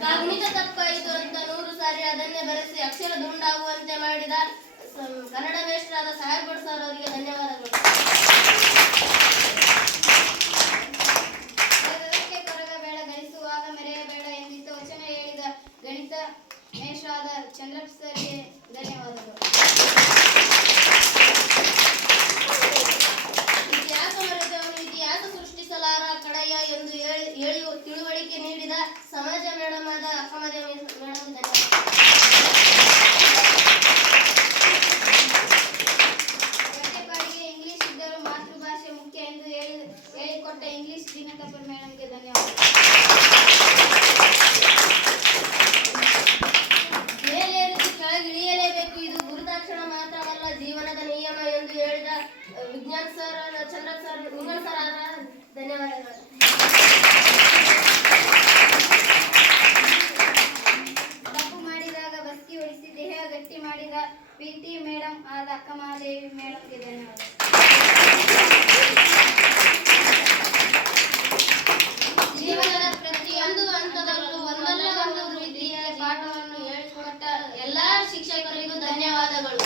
ಕಾಗುಣಿತ ತಪ್ಪಾಯಿತು ಅಂತ ನೂರು ಸಾರಿ ಅದನ್ನೇ ಬರೆಸಿ ಅಕ್ಷರ ದುಂಡಾಗುವಂತೆ ಮಾಡಿದ ಕನ್ನಡ ಮೇಷ್ಟ್ರಾದ ಸಾಹೇಬ್ ಸರ್ ಅವರಿಗೆ ಧನ್ಯವಾದಗಳು ಗಣಿತ ಮೇಷ್ಟ್ರಾದ ಚಂದ್ರಪ್ಪ ಸರ್ಗೆ ಧನ್ಯವಾದಗಳು. ಸಮಾಜ ಮೇಡಮ್ ಆದ ಸಮಾಜ ಮೇಡಮ್ ಧನ್ಯವಾದ ಇಂಗ್ಲಿಷ್ ಇದ್ದರೂ ಮಾತೃಭಾಷೆ ಮುಖ್ಯ ಎಂದು ಹೇಳಿ ಹೇಳಿಕೊಟ್ಟ ಇಂಗ್ಲಿಷ್ ದಿನಕಪುರ ಮೇಡಮ್ಗೆ ಧನ್ಯವಾದ. ಮೇಲೇರಿಸಿ ಕೆಳಗಿಳಿಯಲೇಬೇಕು ಇದು ಗುರುದಾಕ್ಷಣ ಮಾತ್ರವಲ್ಲ, ಜೀವನದ ನಿಯಮ ಎಂದು ಹೇಳಿದ ವಿಜ್ಞಾನ ಸರ್ ಚಂದ್ರ ಸರ್ ವಿಜ್ಞಾನ್ ಸರ್ ಮಾಡಿದ ಪಿ ಟಿ ಮೇಡಮ್ ಆದ ಅಕ್ಕಮಹಾದೇವಿ ಮೇಡಮ್ಗೆ ಧನ್ಯವಾದ ಜೀವನದ ಪ್ರತಿಯೊಂದು ಹಂತದಲ್ಲೂ ಒಂದಲ್ಲ ಒಂದು ರೀತಿಯ ಪಾಠವನ್ನು ಹೇಳಿಕೊಟ್ಟ ಎಲ್ಲಾ ಶಿಕ್ಷಕರಿಗೂ ಧನ್ಯವಾದಗಳು.